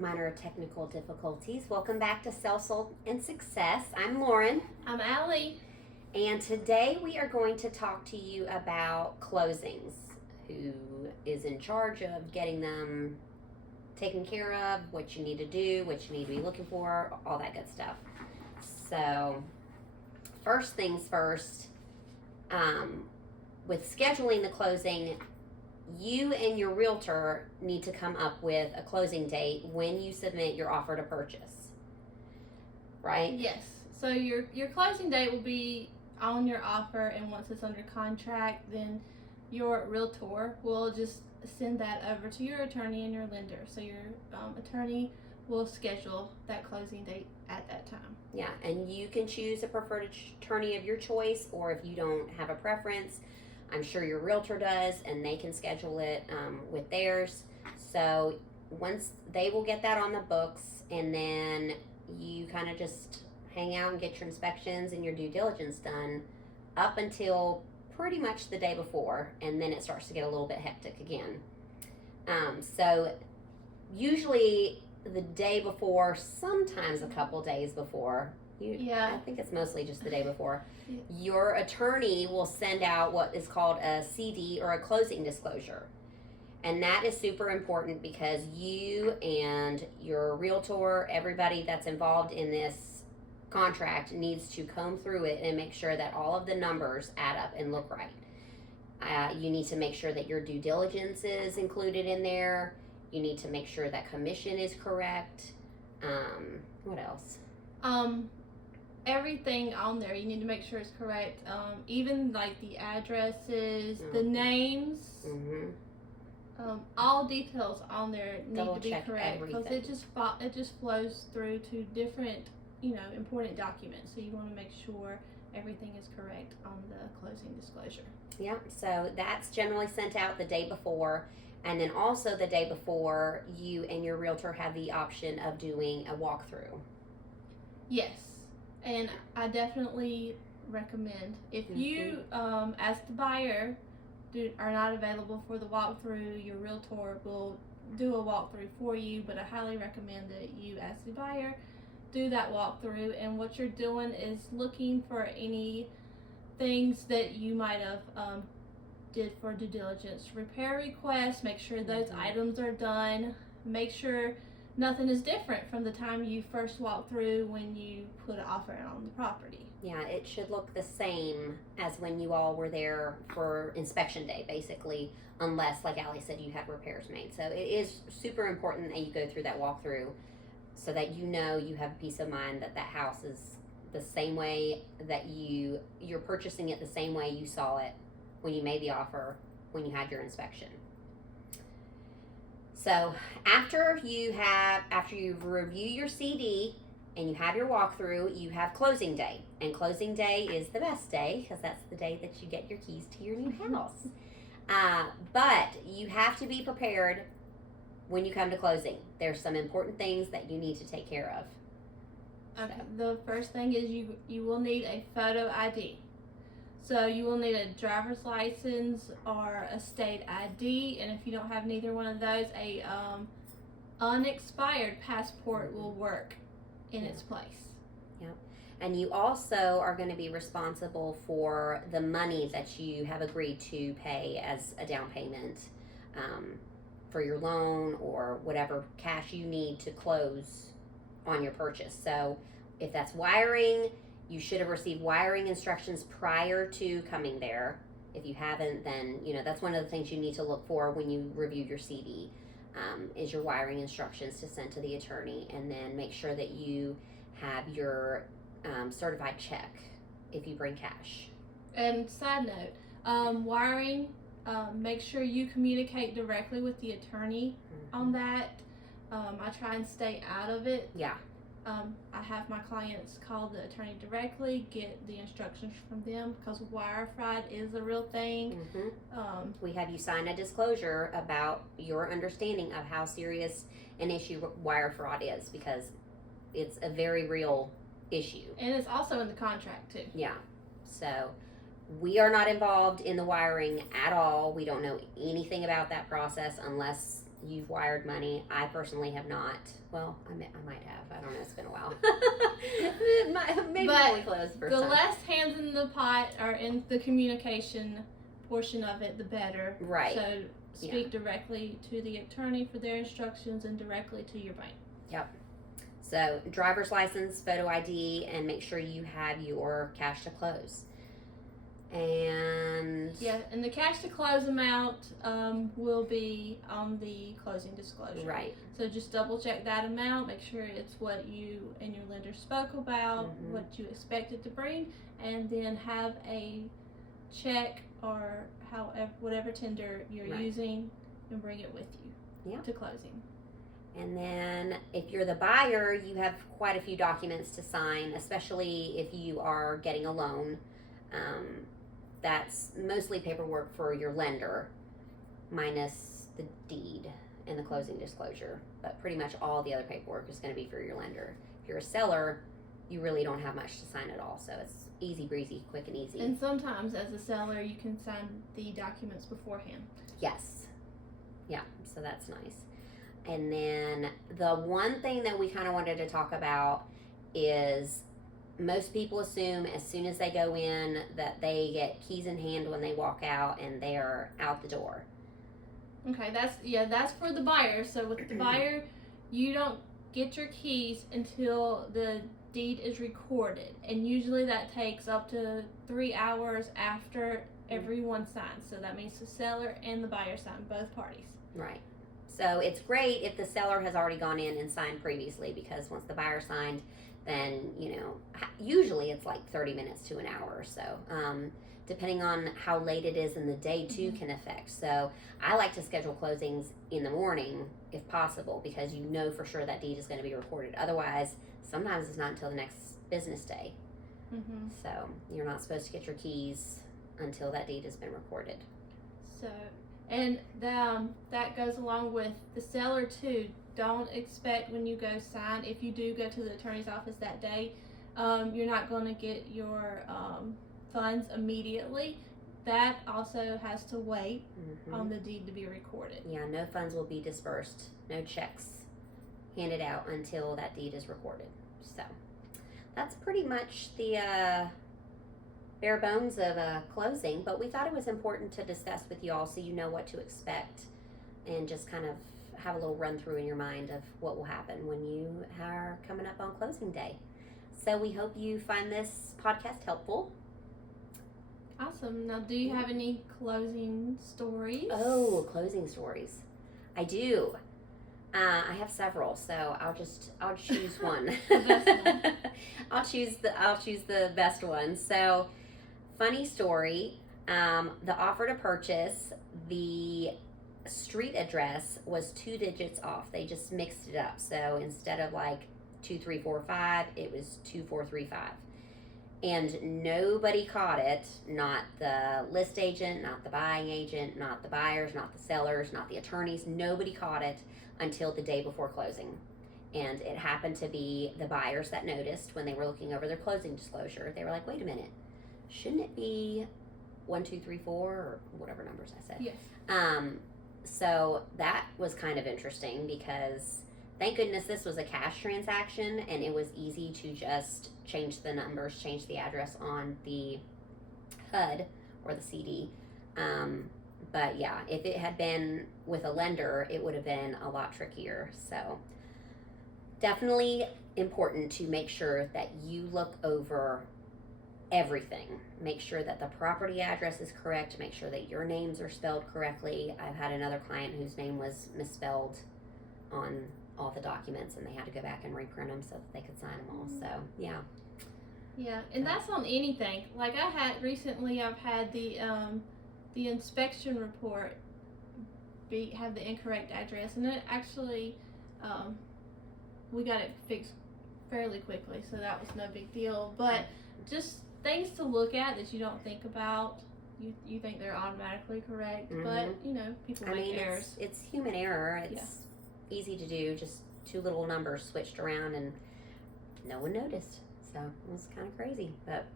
minor technical difficulties. Welcome back to Sell, Sold, and Success. I'm Lauren. I'm Allie. And today we are going to talk to you about closings. Who is in charge of getting them taken care of, what you need to do, what you need to be looking for, all that good stuff. So, first things first, with scheduling the closing, you and your realtor need to come up with a closing date when you submit your offer to purchase, right? Yes. So your closing date will be on your offer, and once it's under contract, then your realtor will just send that over to your attorney and your lender. So your attorney will schedule that closing date at that time. Yeah, and you can choose a preferred attorney of your choice, or if you don't have a preference, I'm sure your realtor does, and they can schedule it with theirs. So once they will get that on the books, and then you kind of just hang out and get your inspections and your due diligence done up until pretty much the day before, and then it starts to get a little bit hectic again. So usually the day before, sometimes a couple days before. I think it's mostly just the day before. Your attorney will send out what is called a CD, or a closing disclosure. And that is super important because you and your realtor, everybody that's involved in this contract, needs to comb through it and make sure that all of the numbers add up and look right. You need to make sure that your due diligence is included in there. You need to make sure that commission is correct. What else? Everything on there you need to make sure is correct. Even like the addresses, the names, all details on there need to be correct, because it just flows through to different, important documents. So you want to make sure everything is correct on the closing disclosure. Yeah, so that's generally sent out the day before, and then also the day before, you and your realtor have the option of doing a walkthrough. Yes, and I definitely recommend, if you, as the buyer, are not available for the walkthrough, your realtor will do a walkthrough for you, but I highly recommend that you, as the buyer, do that walkthrough. And what you're doing is looking for any things that you might have did for due diligence, repair requests, make sure those items are done, make sure nothing is different from the time you first walked through when you put an offer on the property. Yeah, it should look the same as when you all were there for inspection day, basically, unless, like Allie said, you have repairs made. So it is super important that you go through that walkthrough so that you have peace of mind that that house is the same way that you're purchasing it, the same way you saw it when you made the offer, when you had your inspection. So after you review your CD and you have your walkthrough, you have closing day. And closing day is the best day because that's the day that you get your keys to your new house. But you have to be prepared when you come to closing. There's some important things that you need to take care of. Okay, the first thing is you will need a photo ID. So you will need a driver's license or a state ID, and if you don't have neither one of those, a unexpired passport will work in its place. Yep. And you also are going to be responsible for the money that you have agreed to pay as a down payment for your loan or whatever cash you need to close on your purchase. So if that's wiring, you should have received wiring instructions prior to coming there. If you haven't, then that's one of the things you need to look for when you review your CD, is your wiring instructions to send to the attorney, and then make sure that you have your certified check if you bring cash. And side note, wiring, make sure you communicate directly with the attorney on that. I try and stay out of it. Yeah. I have my clients call the attorney directly, get the instructions from them, because wire fraud is a real thing. We have you sign a disclosure about your understanding of how serious an issue wire fraud is, because it's a very real issue. And it's also in the contract too. Yeah. So we are not involved in the wiring at all. We don't know anything about that process unless you've wired money. I personally have not. Well, I might have. I don't know. It's been a while. Maybe only closed the first the time. less hands in the pot are in the communication portion of it, the better. Right. So speak directly to the attorney for their instructions and directly to your bank. Yep. So driver's license, photo ID, and make sure you have your cash to close. And and the cash to close amount will be on the closing disclosure. Right. So just double check that amount, make sure it's what you and your lender spoke about, what you expected to bring, and then have a check or whatever tender you're using, and bring it with you to closing. And then if you're the buyer, you have quite a few documents to sign, especially if you are getting a loan. That's mostly paperwork for your lender, minus the deed and the closing disclosure. But pretty much all the other paperwork is going to be for your lender. If you're a seller, you really don't have much to sign at all. So it's easy breezy, quick and easy. And sometimes as a seller, you can sign the documents beforehand. Yes. Yeah, so that's nice. And then the one thing that we kind of wanted to talk about is most people assume as soon as they go in that they get keys in hand when they walk out and they are out the door. Okay, that's for the buyer. So with the buyer, you don't get your keys until the deed is recorded, and usually that takes up to 3 hours after everyone signs. So that means the seller and the buyer sign, both parties. Right. So it's great if the seller has already gone in and signed previously, because once the buyer signed, then, usually it's like 30 minutes to an hour or so. Depending on how late it is in the day, too, can affect. So I like to schedule closings in the morning, if possible, because you know for sure that deed is going to be recorded. Otherwise, sometimes it's not until the next business day. So you're not supposed to get your keys until that deed has been recorded. So, and that goes along with the seller, too. Don't expect when you go sign, if you do go to the attorney's office that day, you're not going to get your funds immediately. That also has to wait on the deed to be recorded. Yeah, no funds will be dispersed, no checks handed out until that deed is recorded. So that's pretty much the bare bones of a closing, but we thought it was important to discuss with you all so you know what to expect and just kind of have a little run through in your mind of what will happen when you are coming up on closing day. So we hope you find this podcast helpful. Awesome. Now, do you have any closing stories? Oh, closing stories. I do. I have several, so I'll choose one. The best one. I'll choose the best one. So, funny story. The offer to purchase, the street address was 2 digits off. They just mixed it up. So instead of like 2345, it was 2435. And nobody caught it. Not the list agent, not the buying agent, not the buyers, not the sellers, not the attorneys. Nobody caught it until the day before closing. And it happened to be the buyers that noticed when they were looking over their closing disclosure. They were like, wait a minute, shouldn't it be 1234 or whatever numbers I said? Yes. So that was kind of interesting because thank goodness this was a cash transaction and it was easy to just change the numbers, change the address on the HUD or the CD. But yeah, if it had been with a lender, it would have been a lot trickier. So definitely important to make sure that you look over everything. Make sure that the property address is correct. Make sure that your names are spelled correctly. I've had another client whose name was misspelled on all the documents and they had to go back and reprint them so that they could sign them all. So yeah. Yeah, and that's on anything. Like I've had the inspection report have the incorrect address, and it actually we got it fixed fairly quickly, so that was no big deal. But just things to look at that you don't think about. You think they're automatically correct, but people make errors. It's human error. It's easy to do. Just 2 little numbers switched around and no one noticed. So it was kind of crazy, but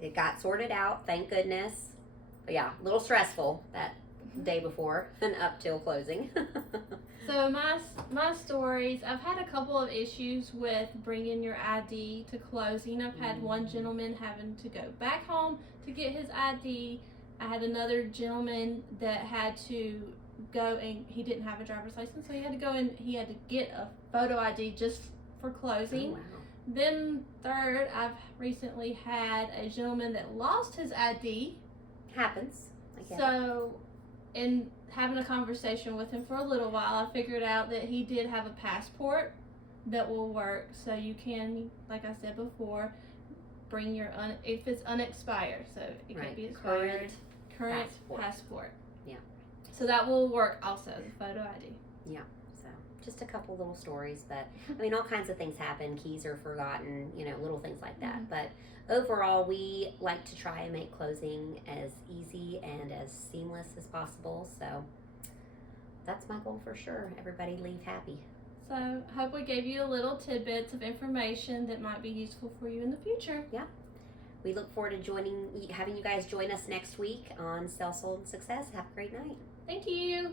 it got sorted out, thank goodness. But yeah, a little stressful that day before and up till closing. So my stories, I've had a couple of issues with bringing your ID to closing. I've had one gentleman having to go back home to get his ID. I had another gentleman that had to go, and he didn't have a driver's license, so he had to go and he had to get a photo ID just for closing. Oh, wow. Then third, I've recently had a gentleman that lost his ID. Happens. I get it. So, in having a conversation with him for a little while, I figured out that he did have a passport that will work. So you can, like I said before, bring your if it's unexpired, so it Right. can be expired. Current passport. passport. Yeah. So that will work also, the photo ID. Yeah. So just a couple little stories, but I mean, all kinds of things happen. Keys are forgotten, little things like that. Mhm. But overall, we like to try and make closing as easy and as seamless as possible. So that's my goal for sure. Everybody leave happy. So hope we gave you a little tidbits of information that might be useful for you in the future. We look forward to having you guys join us next week on Sell, Sold, Success. Have a great night. Thank you.